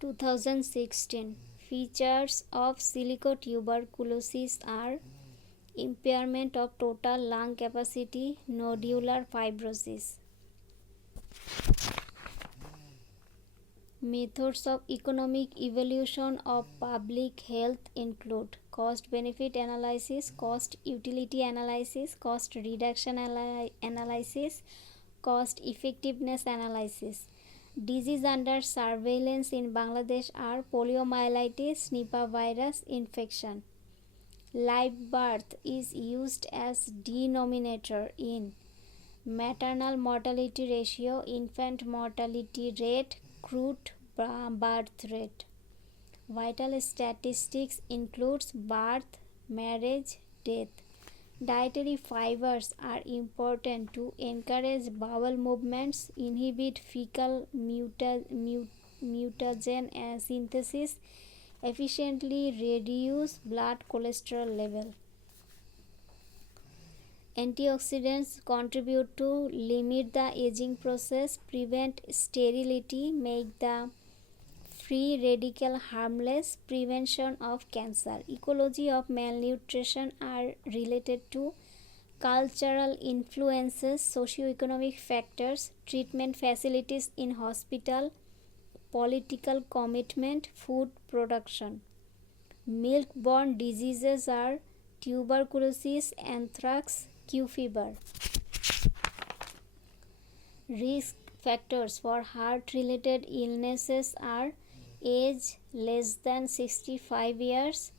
2016. Features of silicotuberculosis are impairment of total lung capacity, nodular fibrosis. Methods of economic evaluation of public health include cost benefit analysis, cost utility analysis, cost reduction analysis, cost effectiveness analysis. Disease under surveillance in Bangladesh are poliomyelitis, Nipah virus infection. Live birth is used as denominator in maternal mortality ratio, infant mortality rate, crude birth rate. Vital statistics includes birth, marriage, death. Dietary fibers are important to encourage bowel movements, inhibit fecal mutagen synthesis, efficiently reduce blood cholesterol level. Antioxidants contribute to limit the aging process, prevent sterility, make the free radical harmless, prevention of cancer. Ecology of malnutrition are related to cultural influences, socio-economic factors, treatment facilities in hospital, political commitment, food production. Milk-borne diseases are tuberculosis, anthrax, Q fever. Risk factors for heart-related illnesses are age less than 65 years,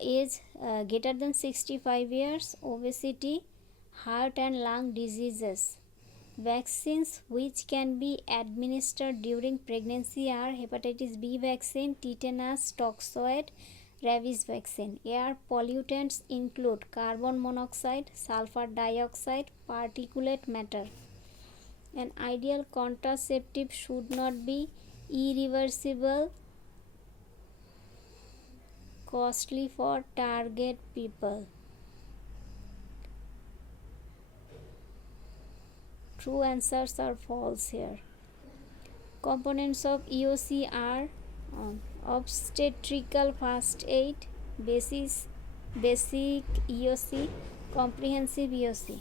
age greater than 65 years, obesity, heart and lung diseases. Vaccines which can be administered during pregnancy are hepatitis B vaccine, tetanus toxoid, rabies vaccine. Air pollutants include carbon monoxide, sulfur dioxide, particulate matter. An ideal contraceptive should not be irreversible, costly for target people. True answers are false here. Components of EOC are obstetrical first aid, basic EOC, comprehensive EOC.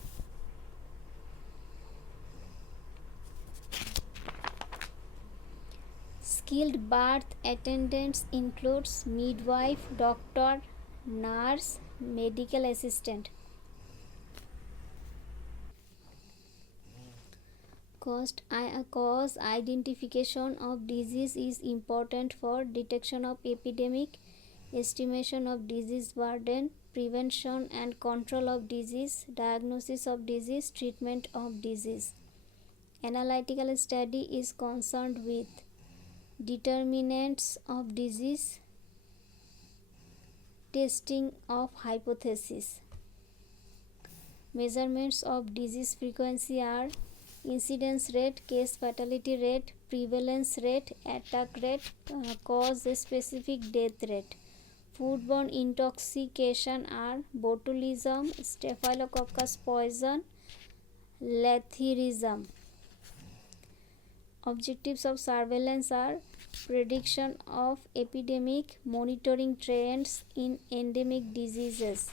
Skilled birth attendants includes midwife, doctor, nurse, medical assistant. Cause identification of disease is important for detection of epidemic, estimation of disease burden, prevention and control of disease, diagnosis of disease, treatment of disease. Analytical study is concerned with determinants of disease, testing of hypothesis. Measurements of disease frequency are incidence rate, case fatality rate, prevalence rate, attack rate, cause specific death rate. Foodborne intoxication are botulism, staphylococcus poison, letharism. Objectives of surveillance are prediction of epidemic, monitoring trends in endemic diseases.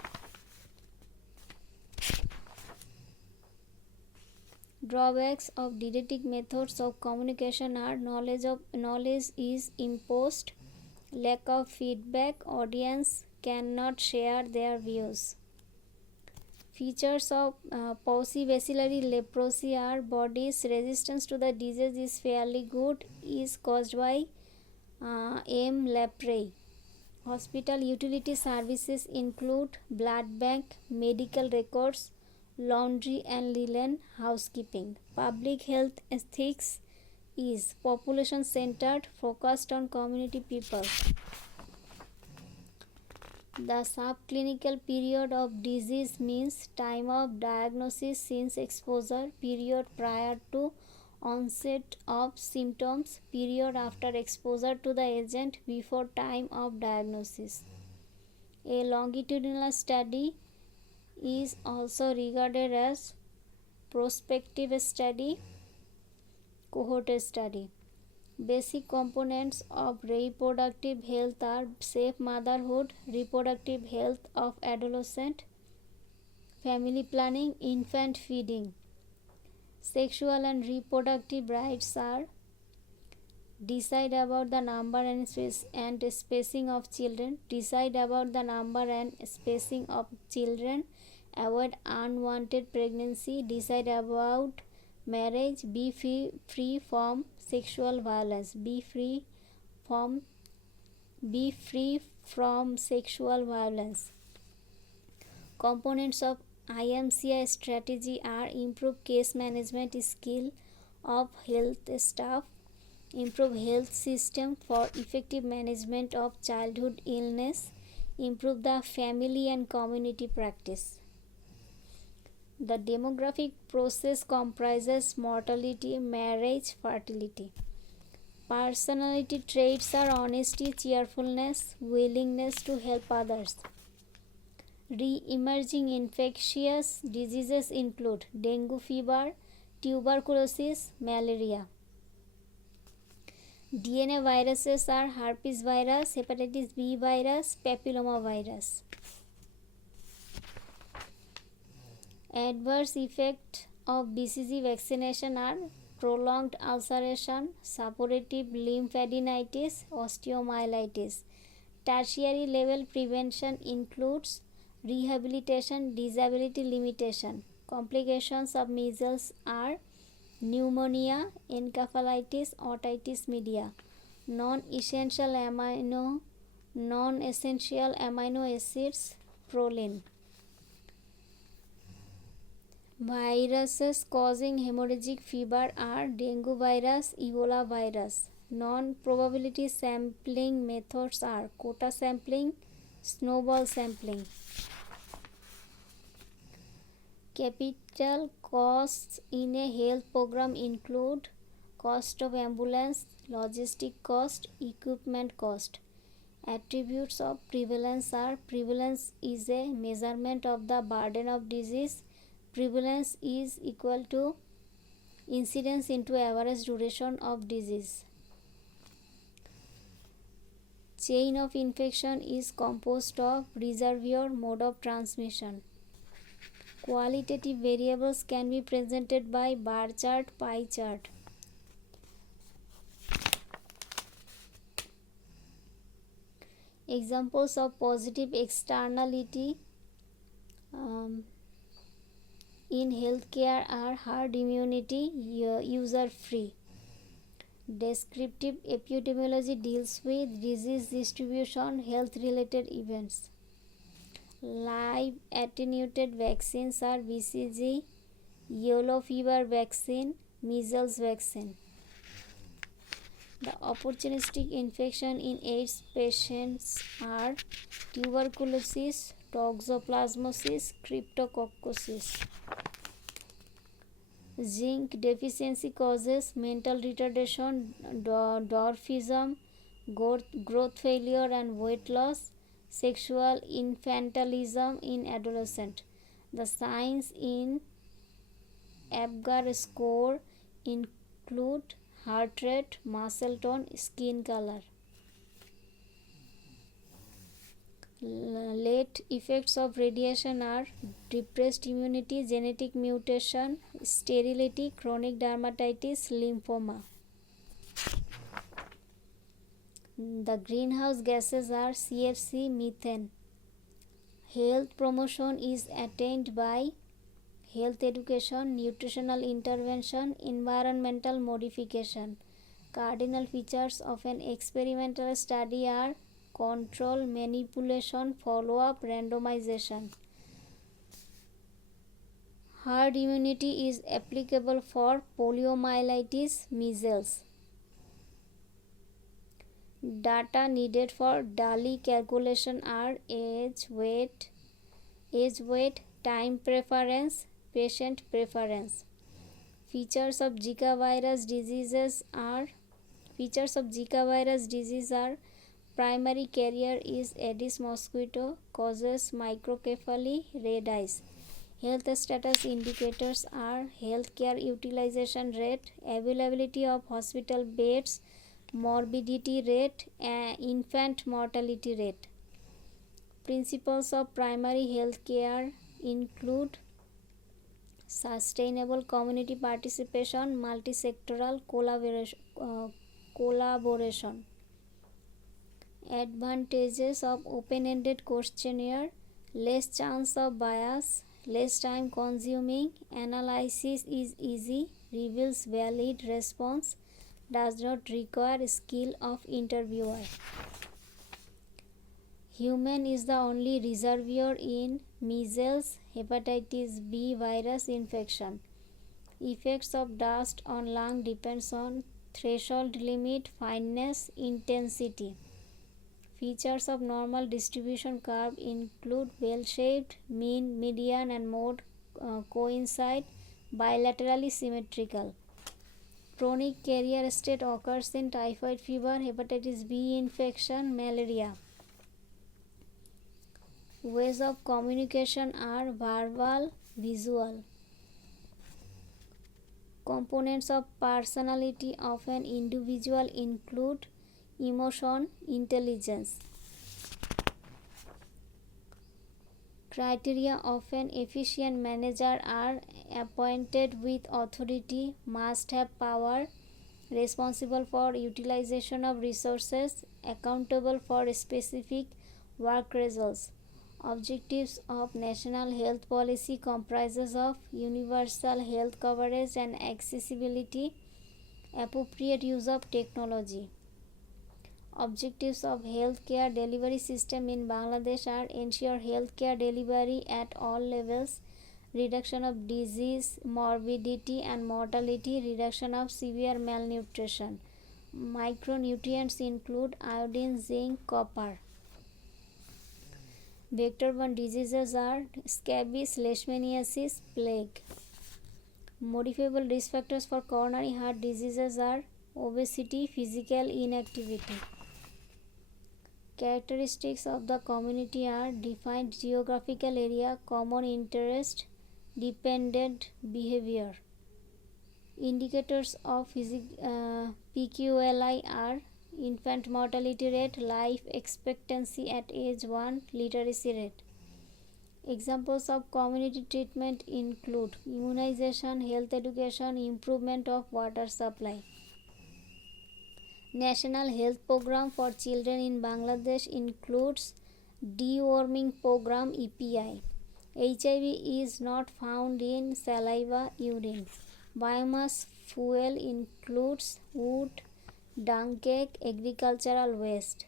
Drawbacks of didactic methods of communication are knowledge is imposed, lack of feedback, audience cannot share their views. Features of paucibacillary leprosy are body's resistance to the disease is fairly good, is caused by M. leprae. Hospital utility services include blood bank, medical records, laundry and linen, housekeeping. Public health ethics is population centered, focused on community people. The subclinical period of disease means time of diagnosis since exposure, period prior to onset of symptoms, period after exposure to the agent before time of diagnosis. A longitudinal study is also regarded as prospective study, cohort study. Basic components of reproductive health are safe motherhood, reproductive health of adolescent, family planning, infant feeding. Sexual and reproductive rights are decide about the number and spacing of children, decide about the number and spacing of children, avoid unwanted pregnancy, decide about marriage, be free from sexual violence, from be free from sexual violence. Components of IMCI strategy are improve case management skill of health staff, improve health system for effective management of childhood illness, improve the family and community practice. The demographic process comprises mortality, marriage, fertility. Personality traits are honesty, cheerfulness, willingness to help others. Re-emerging infectious diseases include dengue fever, tuberculosis, malaria. DNA viruses are herpes virus, hepatitis B virus, papilloma virus. Adverse effects of BCG vaccination are prolonged ulceration, suppurative lymphadenitis, osteomyelitis. Tertiary level prevention includes rehabilitation, disability limitation. Complications of measles are pneumonia, encephalitis, otitis media. Non-essential amino acids, proline. Viruses causing hemorrhagic fever are dengue virus, Ebola virus. Non-probability sampling methods are quota sampling, snowball sampling. Capital costs in a health program include cost of ambulance, logistic cost, equipment cost. Attributes of prevalence are prevalence is a measurement of the burden of disease. Prevalence is equal to incidence into average duration of disease. Chain of infection is composed of reservoir, mode of transmission. Qualitative variables can be presented by bar chart, pie chart. Examples of positive externality in healthcare are herd immunity, user free. Descriptive epidemiology deals with disease distribution, health related events. Live attenuated vaccines are BCG, yellow fever vaccine, measles vaccine. The opportunistic infection in AIDS patients are tuberculosis, toxoplasmosis, cryptococcosis. Zinc deficiency causes mental retardation, dwarfism, growth failure and weight loss, sexual infantilism in adolescent. The signs in Apgar score include heart rate, muscle tone, skin color. Late effects of radiation are depressed immunity, genetic mutation, sterility, chronic dermatitis, lymphoma. The greenhouse gases are CFC, methane. Health promotion is attained by health education, nutritional intervention, environmental modification. Cardinal features of an experimental study are control, manipulation, follow-up, randomization. Herd immunity is applicable for poliomyelitis, measles. Data needed for DALI calculation are age, weight, time preference, patient preference. Features of Zika virus disease are primary carrier is Aedes mosquito, causes microcephaly, red eyes. Health status indicators are healthcare utilization rate, availability of hospital beds, morbidity rate, and infant mortality rate. Principles of primary health care include sustainable community participation, multi-sectoral collaboration. Advantages of open-ended questionnaire: less chance of bias, less time consuming, analysis is easy, reveals valid response, does not require skill of interviewer. Human is the only reservoir in measles, hepatitis B virus infection. Effects of dust on lung depends on threshold limit, fineness, intensity. Features of normal distribution curve include bell-shaped, mean, median, and mode coincide, bilaterally symmetrical. Chronic carrier state occurs in typhoid fever, hepatitis B infection, malaria. Ways of communication are verbal, visual. Components of personality of an individual include emotion, intelligence. Criteria of an efficient manager are appointed with authority, must have power, responsible for utilization of resources, accountable for specific work results. Objectives of national health policy comprises of universal health coverage and accessibility, appropriate use of technology. Objectives of healthcare delivery system in Bangladesh are ensure healthcare delivery at all levels, reduction of disease, morbidity and mortality, reduction of severe malnutrition. Micronutrients include iodine, zinc, copper. Vector-borne diseases are scabies, leishmaniasis, plague. Modifiable risk factors for coronary heart diseases are obesity, physical inactivity. Characteristics of the community are defined geographical area, common interest, dependent behavior. Indicators of PQLI are infant mortality rate, life expectancy at age 1, literacy rate. Examples of community treatment include immunization, health education, improvement of water supply. National Health Program for Children in Bangladesh includes deworming program EPI. HIV is not found in saliva, urine. Biomass fuel includes wood, dung cake, agricultural waste.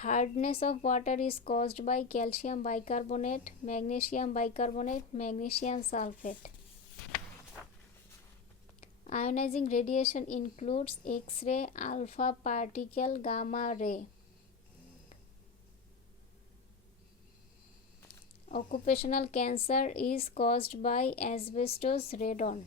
Hardness of water is caused by calcium bicarbonate, magnesium sulfate. Ionizing radiation includes X-ray, alpha particle, gamma ray. Occupational cancer is caused by asbestos, radon.